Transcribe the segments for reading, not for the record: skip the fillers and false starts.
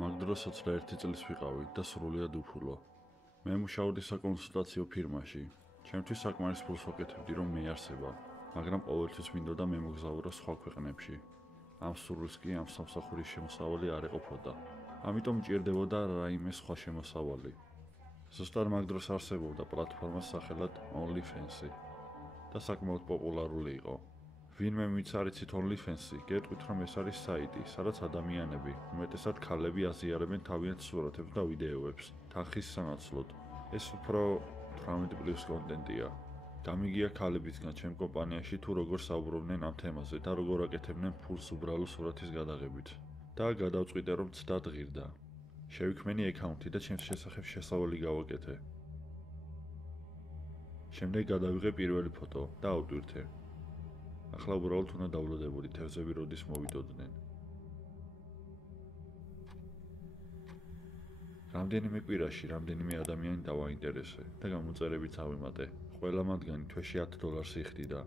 მაგ დროს 21 წლის ვიყავი და სრულიად უფულო. მე მუშაობდი საკონსულტაციო ფირმაში. ჩემთვის საკმარის ფულს ვაკეთებდი, რომ მე არსება, მაგრამ ყოველთვის მინდოდა მე მოგზაურო სხვა ქვეყნებში. ამ სურვილს კი ამ სამსახურის შემოსავალი არ ეყოფოდა. ამიტომ მჭირდებოდა რაიმე სხვა შემოსავალი. ზუსტად მაგ დროს არსებობდა პლატფორმა სახელად OnlyFans და საკმაოდ პოპულარული იყო. ვინმე ვინც არ იცით OnlyFans-ი, გეტყვით, რომ ეს არის საიტი, სადაც ადამიანები, უმეტესად ქალები აზიარებენ თავიანთ სურათებს და ვიდეოებს, თანხის სანაცვლოდ. ეს უფრო 18+ კონტენტია. გამიგია ქალებისგან ჩემ კომპანიაში თუ როგორ საუბრობდნენ ამ თემაზე და როგორ აკეთებდნენ ფულს უბრალო სურათის გადაღებით. და გადავწყვიტე, რომ ცდად ღირდა. შევიქმნი აკაუნთი და ჩემს შესახებ შესავალი გავაკეთე. შემდეგ გადავიღე პირველი ფოტო და ავტვირთე. ახლა უბრალოდ უნდა დავლოდებოდი თევზები როდის მოვიდოდნენ. რამდენიმე კვირაში რამდენიმე ადამიანი დავაინტერესე და გამოწერებიც ავიმატე. ყველა მათგანი თვეში $10 იხდიდა.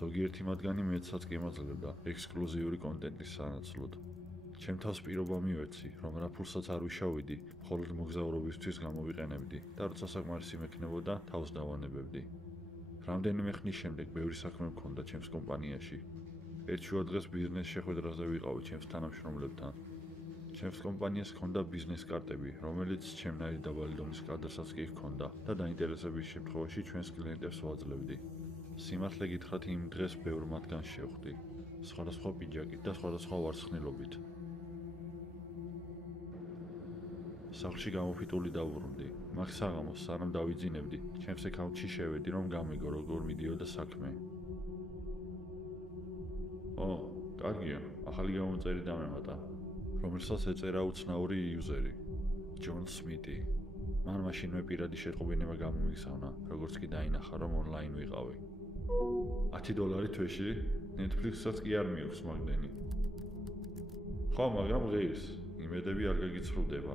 ზოგიერთი მათგანი მეცაც კი ემაძლევდა ექსკლუზიური კონტენტის სანაცვლოდ. ჩემ თავს პირობა მივეცი, რომ რა ფულსაც არ ვიშოვიდი, მხოლოდ მოგზაურობისთვის გამოვიყენებდი და როცა საკმარისი მექნებოდა, თავს დავანებებდი. რამდენიმე ხნის შემდეგ ბევრი საქმე მქონდა ჩემს კომპანიაში. ერთ შუა დღეს ბიზნეს შეხვედრაზე ვიყავი ჩემს თანამშრომლებთან. ჩემს კომპანიას ჰქონდა ბიზნეს კარტები, რომელიც ჩემნაირი დაბალი დონის კადრსაც კი ჰქონდა და დაინტერესების შემთხვევაში ჩვენს კლიენტებს ვაძლევდი. სიმართლე გითხრათ, იმ დღეს ბევრ მათგანს შევხვდი, სხვადასხვა პიჯაკით და სხვადასხვა ვარცხნილობით. სახლში გამოფიტული დავუბრუნდი. მაგ საღამოს სანამ დავიძინებდი, ჩემს აკაუნტში შევედი, რომ გამიგო როგორ მიდიოდა საქმე. კარგია, ახალი გამომწერი დამემატა, რომელსაც ეწერა უცნაური იუზერი, ჯონ სმიტი. მან მაშინვე პირადი შეტყობინება გამომიგზავნა, როგორც კი დაინახა, რომ ონლაინ ვიყავი. $10 თვეში, Netflix-საც კი არ მიაქვს მაგდენი. ხო, მაგრამ ღირს, იმედები არ გაგიცრუდება.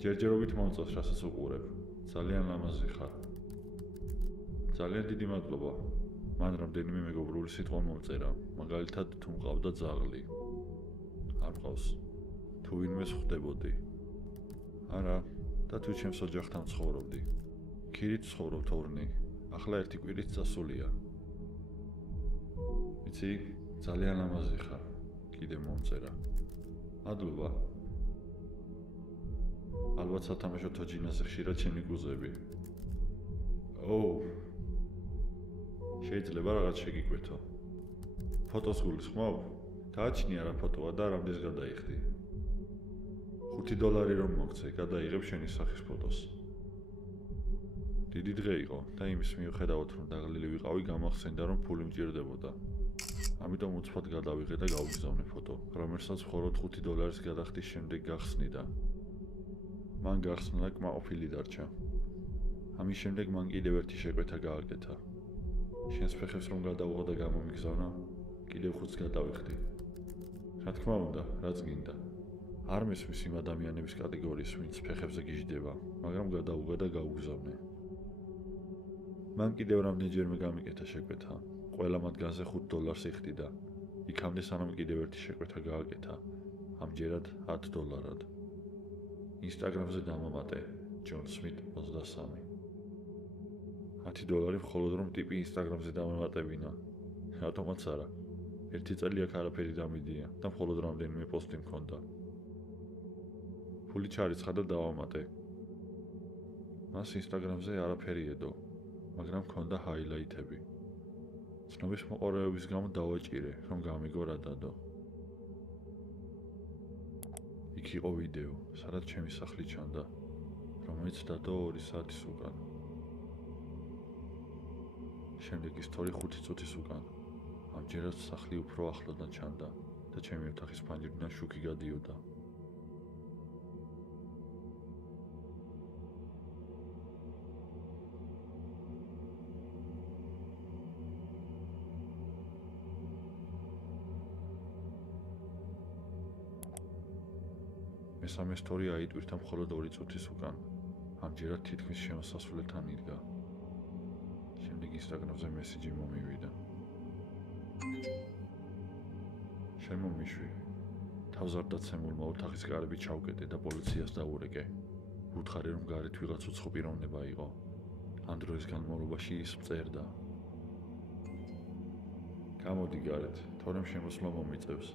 ჯერჯერობით მომწონს, რასაც უყურებ. ძალიან ლამაზი ხარ. ძალიან დიდი მადლობა. მან რამდენიმე მეგობრული სიტყვა მომწერა, მაგალითად თუ მყავდა ძაღლი. არ მყავს. თუ ვინმეს ხვდებოდი. არა, და თუ ჩემს ოჯახთან ცხოვრობდი. ქირით ცხოვრობ თორნი. ახლა ერთი კვირით წასულია. იცი, ძალიან ლამაზი ხარ. კიდე მომწერა. მადლობა. ალბათ სათამაშო თოჯინაზე ხშირად შემიგუზები. შეიძლება რაღაც შეგიკვეთო. ფოტოს გულისხმობ? გააჩნია რა ფოტოა და რამდენს გადაიხდი. $5 რომ მოგცე, გადაიღებ შენი სახის ფოტოს. დიდი დღე იყო და იმის მიუხედავად რომ დაღლილი ვიყავი, გამახსენდა რომ ფული მჭირდებოდა. ამიტომ უცბად გადავიღე და გავგზავნე ფოტო, რომელსაც მხოლოდ $5 გადახდის შემდეგ გახსნიდა. მან გახსნა და კმაყოფილი დარჩა. ამის შემდეგ მან კიდევ ერთი შეკვეთა გააკეთა. შენს ფეხებს რომ გადავუღო და გამომიგზავნა, კიდევ 5-ს გადავიხდი. რა თქმა უნდა, რაც გინდა. არ მესმის იმ ადამიანების კატეგორიის, ვინც ფეხებზე გიждდება, მაგრამ გადავუღე და გავუგზავნე. მან კიდევ რამდენჯერმე გამიკეთა შეკვეთა. ყველა მათგანზე $5 იხდიდა. იქამდე სანამ კიდევ ერთი შეკვეთა გააკეთა, ამჯერად $10. ინსტაგრამზე დამამატე, ჯონ სმით 23. $10 მხოლოდ რომ ტიპი ინსტაგრამზე დამემატებინა. რატომაც არა. ერთი წელი აქ არაფერი დამიდია და მხოლოდ რამდენიმე პოსტი მქონდა. ფული ჩარიცხა და დავამატე. მას ინსტაგრამზე არაფერი ედო, მაგრამ მქონდა ჰაილაითები. ცნობის მოყოლების გამო დავაჭირე, რომ გამიგო რა დადო. იქ იყო ვიდეო, სადაც ჩემი სახლი ჩანდა, რომელიც დადო 2 საათის უკან. შემდეგ ისტორი 5 წუთის უკან. ამჯერად სახლი უფრო ახლოდან ჩანდა და ჩემი ოთახის ფანჯრიდან შუქი გადიოდა. მესამე ისტორია აიტვირთა მხოლოდ 2 წუთის უკან. ამჯერად თითქმის შემოსასვლელთან იდგა. შემდეგ ინსტაგრამზე მესიჯი მომივიდა. შემომიშვი. თავს არ დაცემულმა ოთახის კარები ჩავკეტე და პოლიციას დაურეკე. ვუთხარი, რომ გარეთ ვიღაც უცხო პიროვნება იყო. ამ დროის განმავლობაში ის მწერდა. გამოდი გარეთ, თორემ შემოსვლა მომიწევს.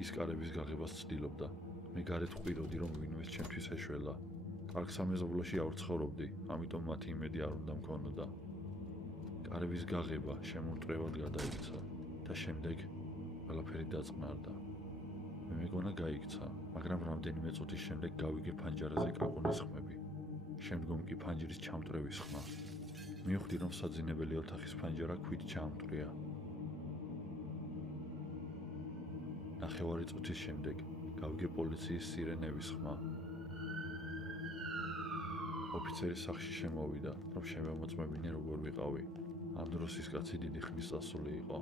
ის კარების გაღებას ცდილობდა. მე გარეთ ვყიდოდი, რომ ვინმეს ჩემთვის ეშველა. კარგ სამეზობლოში არ ვცხოვრობდი, ამიტომ მათი იმედი არ უნდა მქონოდა. კარების გაღება შემომტრევად გადაიქცა და შემდეგ ყველაფერი დაწყნარდა. მე მეგონა გაიქცა, მაგრამ რამდენიმე წუთის შემდეგ გავიგე ფანჯარაზე კაკუნის ხმები. შემდგომ კი ფანჯრის ჩამტვრევის ხმა. მივხვდი, რომ საძინებელი ოთახის ფანჯარა ქვით ჩაამტვრია. ნახევარი წუთის შემდეგ გავიგე პოლიციის სირენების ხმა. ოფიცერი სახლში შემოვიდა, რომ შემომოწმებინე როგორ ვიყავი. ამ დროს ის კაცი დიდი ხნის წასული იყო.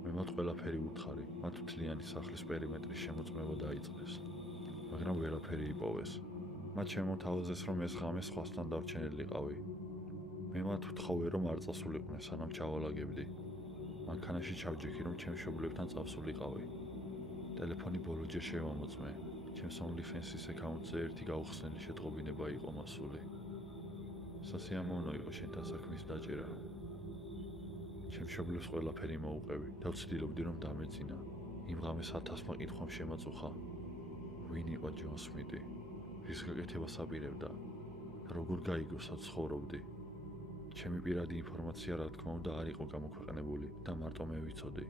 მე მათ ყველაფერი ვუთხარი, მათ მთლიანი სახლის პერიმეტრის შემოწმება დაიწყეს, მაგრამ ვერაფერი იპოვეს. მათ შემოთავაზეს, რომ ეს ღამე სხვასთან დარჩენილიყავი. მე მათ ვთხოვე, რომ არ წასულიყვნენ, სანამ ჩავალაგებდი. მანქანაში ჩავჯექი, რომ ჩემს მშობლებთან წავსულიყავი. ტელეფონი ბოლოჯერ შევამოწმე. ჩემს OnlyFans-ის აკაუნტზე ერთი გაუხსნელი შეტყობინება იყო მასული. სასიამოვნო იყო შენთან საქმის დაჭერა. ჩემს მშობლებს ყველაფერი მოუყევი და ვცდილობდი, რომ დამეძინა. იმ ღამეს 1000-მა კითხვამ შემაწუხა. ვინ იყო ჯონ სმიტი? რის გაკეთებას აპირებდა? როგორ გაიგო, სადაც ცხოვრობდი? ჩემი პირადი ინფორმაცია, რა თქმა უნდა, არ იყო გამოქვეყნებული და მარტო მე ვიცოდი.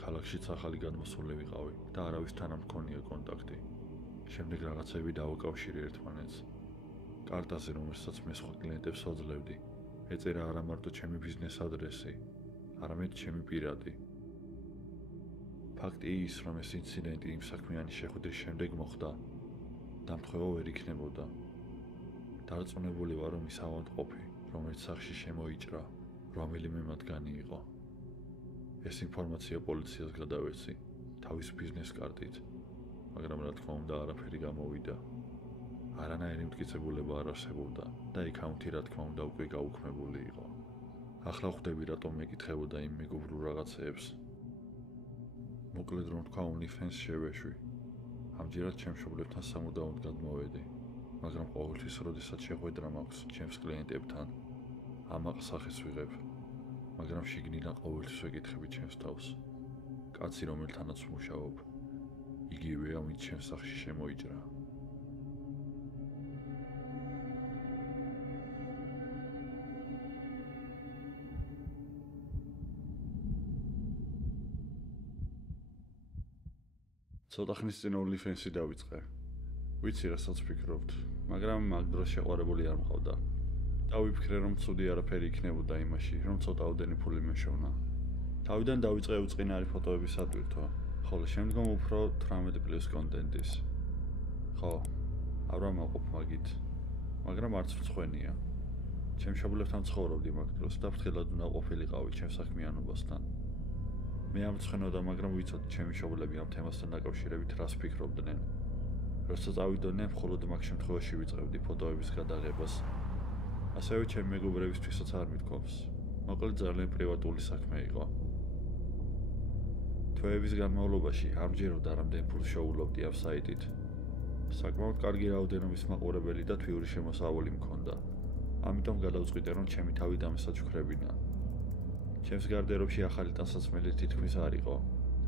ქალაქშიც ახალი გადმოსული ვიყავი და არავისთან არ მქონია კონტაქტი. შემდეგ რაღაცები დავაკავშირე ერთმანეთს. კარტაზე, რომელსაც მე სხვა კლიენტებს ვაძლევდი, ეწერა არა მარტო ჩემი ბიზნეს ადრესი, არამედ ჩემი პირადი. ფაქტი ის, რომ ეს ინციდენტი იმ საქმიანი შეხვედრის შემდეგ მოხდა, დამთხევა ვერ იქნებოდა. დარწმუნებული ვარ, რომ ის ავადმყოფი, რომელიც სახლში შემოიჭრა, რომელიმე მათგანი იყო. ეს ინფორმაცია პოლიციას გადავეცი, თავის ბიზნეს კარტით, მაგრამ რა თქმა უნდა არაფერი გამოვიდა. არანაირი მტკიცებულება არ არსებობდა და აკაუნთი რა თქმა უნდა უკვე გაუქმებული იყო. ახლა ხვდები, რატომ მეკითხებოდა იმ მეგობრულ რაღაცეებს. მოკლედ რომ თქვა, OnlyFans შევეშვი. ამჯერად ჩემს მშობლებთან სამუდამოდ გადმოვედი, მაგრამ ყოველთვის, როდესაც შეხვედრა მაქვს ჩემს კლიენტებთან, ამაყ სახეს ვიღებ. მაგრამ შიგნიდან ყოველთვის ვეკითხები ჩემს თავს. კაცი, რომელთანაც ვმუშაობ, იგივეა, ვინც ჩემს სახლში შემოიჭრა. ცოტა ხნის წინ OnlyFans-ი დავიწყე. ვიცი, რასაც ვფიქრობთ, მაგრამ მაგ დროს შეყვარებული არ მყავდა. დავიფიქრე, რომ ცუდი არაფერი იქნებოდა იმაში, რომ ცოტაოდენი ფული მეშოვნა. თავიდან დავიწყე უწყინარი ფოტოების ატვირთვა, ხოლო შემდგომ უფრო 18+ კონტენტის. ხო, არ ვამაყობ მაგით, მაგრამ არც მწვენია. ჩემს მშობლებთან ცხოვრობდი მაგ დროს და ფრთხილად უნდა ყოფილიყავი ჩემს საქმიანობასთან. მე ამწვენოდა, მაგრამ ვიცოდი ჩემი მშობლები ამ თემასთან დაკავშირებით რას ფიქრობდნენ. როცა წავიდოდნენ, მხოლოდ მაგ შემთხვევაში ვიწყებდი ფოტოების გადაღებას. ასევე ჩემი მეგობრებისთვისაც არ მithქვავს. მოკლედ ძალიან პრივატული საქმე იყო. თვეების განმავლობაში ამჯეროდ რამდენ ფულს შოულობდი ამ საიტით. საკმაოდ კარგი რაოდენობის მაყურებელი და თვიური შემოსავალი მქონდა. ამიტომ გადავწყვიტე, რომ ჩემი თავი დამესაჩუქრებინა. ჩემს გარდერობში ახალი ტანსაცმელი თითქმის არ იყო.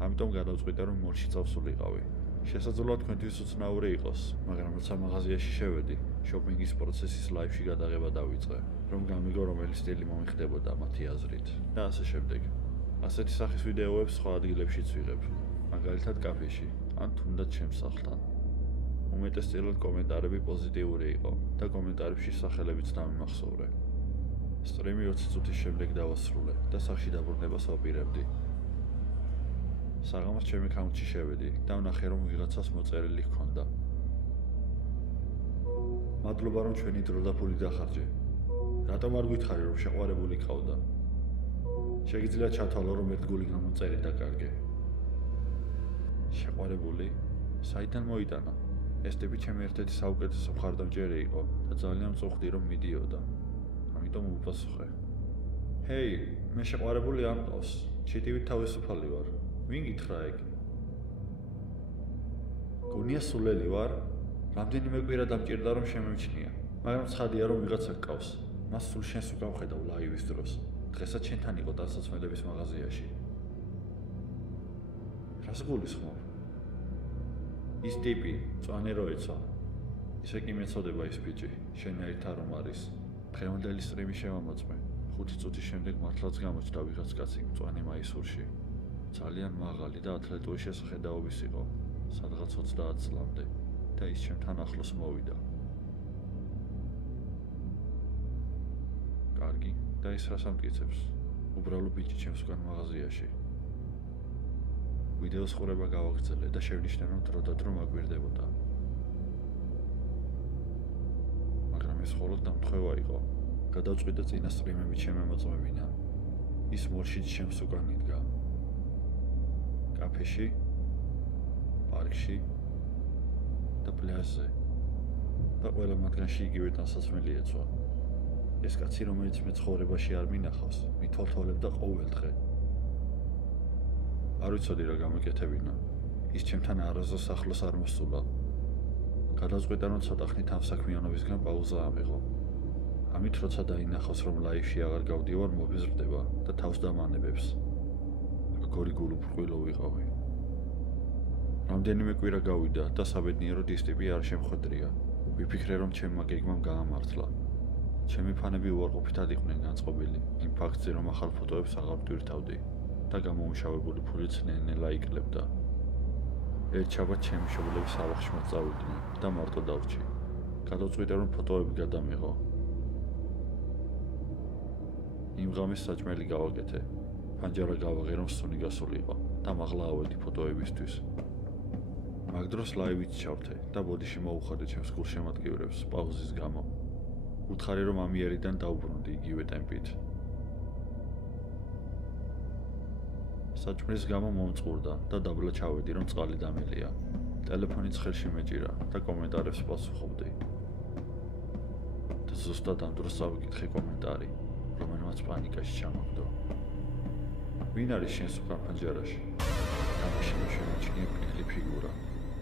ამიტომ გადავწყვიტე, რომ მოლში წავსულიყავი. შესაძლოა თქვენთვის უცნაური იყოს, მაგრამ როცა მაღაზიაში შევედი, შოპინგის პროცესის ლაივში გადაღება დავიწყე, რომ გამიგო რომელი სტილი მომიხდებოდა მათი აზრით და ასე შემდეგ. ასეთი სახის ვიდეოებს სხვა ადგილებშიც ვიღებ, მაგალითად კაფეში, ან თუნდაც ჩემს სახლთან. უმეტესწილად კომენტარები პოზიტიური იყო და კომენტარებში სახელებიც დამიმახსოვრე. სტრიმი 20 წუთის შემდეგ დავასრულე და სახლში დაბრუნებას ვაპირებდი. საღამოს ჩემი აკაუნტში შევედი და ვნახე, რომ ვიღაცას მოწერილი ჰქონდა. მადლობა, რომ ჩვენი დრო და ფული დახარჯე. რატომ არ გითხარი, რომ შეყვარებული ყავდა? შეგიძლია ჩათვალო, რომ ერთგული გამომწერი დაკარგე. შეყვარებული? საიდან მოიტანა? ეს ტიპი ჩემი ერთ-ერთი საუკეთესო მხარდამჭერი იყო და ძალიან მწუხდი, რომ მიდიოდა. ამიტომ უპასუხე. ჰეი, მე შეყვარებული არ მყავს. ჩიტივით თავისუფალი ვარ. ვინ გითხრა ეგ? გონია სულელი ვარ? რამდენიმე კვირა დამჭირდა რომ შემემჩნია, მაგრამ ცხადია რომ ვიღაცა გყავს. მას სულ შენს უკან ვხედავ ლაივის დროს. დღესაც შენთან იყო დასაცმელების მაღაზიაში. რას გულისხმობ? ის ტიპი, მწვანე რო ეცვა. ისე კი მეწოდება ის ბიჭი, შენაირთა რომ არის. დღევანდელი სტრიმი შევამოწმე. 5 წუთის შემდეგ მართლაც გამოჩნდა ვიღაც კაცი მწვანე მაისურში. ძალიან მაღალი და ათლეტური შესახედაობის იყო, სადღაც 30 წლამდე და ის ჩემთან ახლოს მოვიდა. კარგი, და ის რას ამტკიცებს? უბრალო ბიჭი ჩემს უკან მაღაზიაში. ვიდეოს ყურება გავაგრძელე და შევნიშნე რომ დროდადრო მაგვირდებოდა. მაგრამ ეს მხოლოდ დამთხევა იყო. გადავწყვიტე წინა სტრიმებით შემემოწმებინა. ის მოლშიც ჩემს უკან იდგა. კაფეში, პარკში და პლაჟზე. და ყველა მათგანში იგივე დასაცმელი ეცვა. ეს კაცი, რომელიც მე ცხოვრებაში არ მინახავს, მითვალთვალებდა ყოველ დღე. არ ვიცოდი რა გამიკეთებინა. ის ჩემთან არასდროს ახლოს არ მოსულა. გადავწყვიტე რომ ცოტა ხნით ამ საქმიანობისგან პაუზა ამიღო. ამით როცა დაინახავს რომ ლაივში აღარ გავდივარ, მობეზრდება და თავს დამანებებს. როგორი გულუბრყვილო ვიყავი. რამდენიმე კვირა გავიდა და საბედნიეროდ ის ტიპი არ შემხვედრია. ვიფიქრე რომ ჩემმა გეგმამ გაამართლა. ჩემი ფანები უარყოფითად იყვნენ განწყობილი იმ ფაქტზე რომ ახალ ფოტოებს აღარ ვტვირთავდი და გამოუშავებული ფულიც ნელ-ნელა იკლებდა. ერთშაბათ ჩემი მშობლები სავახში მოწავიდნენ და მარტო დავრჩი. გადავწყვიტე რომ ფოტოები გადამიღო. იმ ღამეს საჭმელი გავაკეთე. ფანჯარა გავაღე რომ სუნი გასულიყო და მაღლა ავედი ფოტოებისთვის. მაგ დროს ლაივით ჩავთე და ბოდიში მოუხადე ჩემს გულშემატკივრებს პაუზის გამო. უთხარი რომ ამიერიდან დავუბრუნდი იგივე ტემპით. საჭმლის გამო მომწყურდა და დაბლა ჩავედი რომ წყალი დამელია. ტელეფონიც ხელში მეჭირა და კომენტარებს პასუხობდი. და ზუსტად ამ დროს წავიკითხე კომენტარი, რომელმაც პანიკაში ჩამაგდო. ვინ არის შენს უკან ფანჯარაში? გამაში შემოჩნია ბნელი ფიგურა,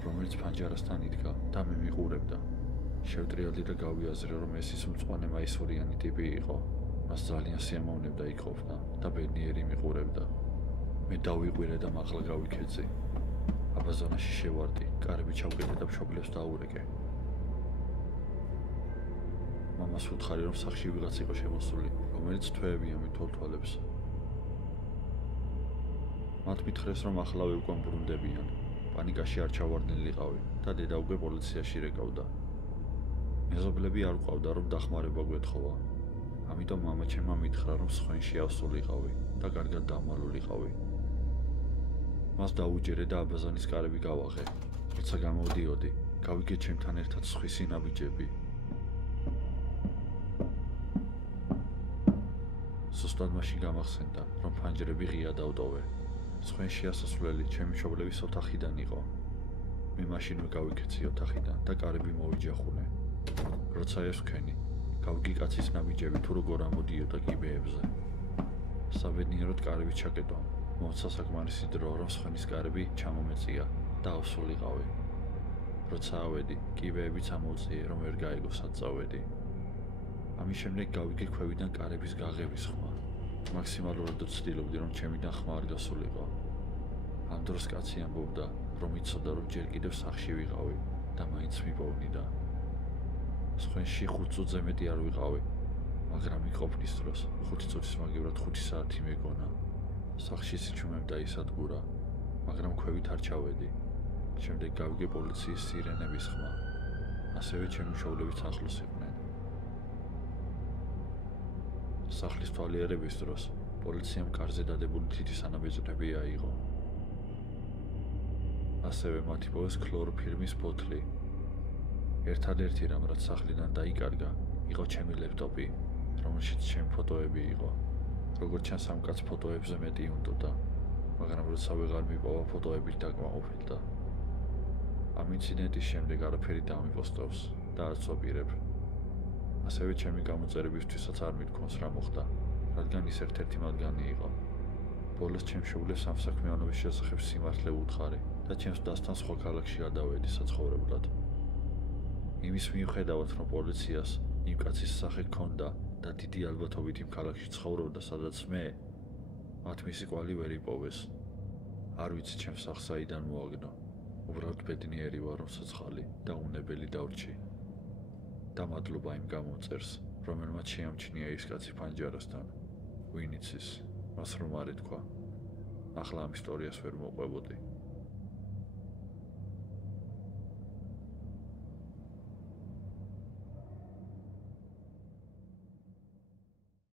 რომელიც ფანჯარასთან იდგა და მე მიყურებდა. შევტრიალდი და გავიაზრე რომ ეს ის მწვანე მაისურიანი ტიპი იყო. მას ძალიან სიამოვნებდა იქ ყოფნა და ბედნიერი მიყურებდა. მე დავიყვირე და მაღლა გავიქეცი. აბაზანაში შევარდი, კარები ჩავკეტე და მშობლებს დაურეკე. მამას ვუთხარი რომ სახლში ვიღაც იყო შემოსული, რომელიც თვეებია მითვალთვალებს. მათ მითხრეს რომ ახლავე უკან ბრუნდებიან. პანიკაში არ ჩავარდნილიყავი და დედა უკვე პოლიციაში რეკავდა. მეზობლები არ ვყავდა რომ დახმარება გვეთხოვა. ამიტომ მამა ჩემმა მითხრა რომ სხვენში ავსულიყავი და კარგად დამალულიყავი. მას დაუჯერე და აბაზანის კარები გავაღე. როცა გამოვდიოდი, გავიგე ჩემთან ერთად სხვისი ნაბიჯები. სუსტად მაშინ გამახსენდა, რომ ფანჯრები ღია დავტოვე. სხვენში ასასვლელი ჩემი მშობლების ოთახიდან იყო. მე მაშინვე გავიქეცი ოთახიდან და კარები მოვიჯახუნე. როცა ეს ვქენი, გავგი კაცის ნაბიჯები თუ როგორ ამოდიოდა კიბეებზე. საბედნიეროდ კარები ჩაკეტო. მოუცა საკმარისი დრო, რომ სხვენის კარები ჩამომეწია და ავსულიყავი. როცა ავედი, კიბეებიც ამოუწიე, რომ ვერ გაიგო სად წავედი. ამის შემდეგ გავიგე ქვევიდან კარების გაღების ხმა. მაქსიმალურად ვცდილობდი, რომ ჩემი დახმა არ გასულიყო. ამ დროს კაცი ამბობდა, რომ იცოდა, რომ ჯერ კიდევ სახლში ვიყავი და მაინც მიპოვნიდა. სხვენში 5 წუთზე მეტი არ ვიყავი, მაგრამ იყოფნის დროს 5 წუთის მაგივრად 5 საათი მეგონა. სახლში სიჩუმებდა ისადგურა, მაგრამ ქვევით არ ჩავედი. შემდეგ გავიგე პოლიციის სირენების ხმა. ასევე ჩემი მშობლებიც ახლოს იყვნენ. სახლის თვალიერების დროს პოლიციამ კარზე დადებული თითის ანაბეჭდები აიღო. ასევე მათ იპოვეს ქლოროფირმის ბოთლი. ერთადერთი რამ რაც სახლიდან დაიკარგა, იყო ჩემი ლეპტოპი, რომელშიც ჩემი ფოტოები იყო. როგორც ჩანს, ამ კაც ფოტოებზე მეტი უნდოდა, მაგრამ როცა ვეღარ მიპოვა, ფოტოებით დაკმაყოფილდა. ამ ინციდენტის შემდეგ არაფერი დამიპოსტავს და არც ვაპირებ. ასევე ჩემი გამოწერებისთვისაც არ მithქვს რა მოხდა, რადგან ის ერთ-ერთი მათგანი იყო. ბოლოს ჩემს მშობლებს ამ საქმიანობის შესახებ სიმართლე უთხარი და და ჩემს დასთან სხვა ქალაქში გადავედი საცხოვრებლად. იმის მიუხედავად, რომ პოლიციას იმ კაცის სახე ჰქონდა და დიდი ალბათობით იმ ქალაქში ცხოვრობდა, სადაც მე, მათ მისი კვალი ვერ იპოვეს. არ ვიცი ჩემს სახლს საიდან მოაგნო. უბრალოდ ბედნიერი ვარ, რომ ცოცხალი და უნებელი დავრჩი. და მადლობა იმ გამომწერს, რომელმაც შეამჩნია ის კაცი ფანჯარასთან. ვინ იცის, მას რომ არ ითქვა. ახლა ამ ისტორიას ვერ მოყვებოდი.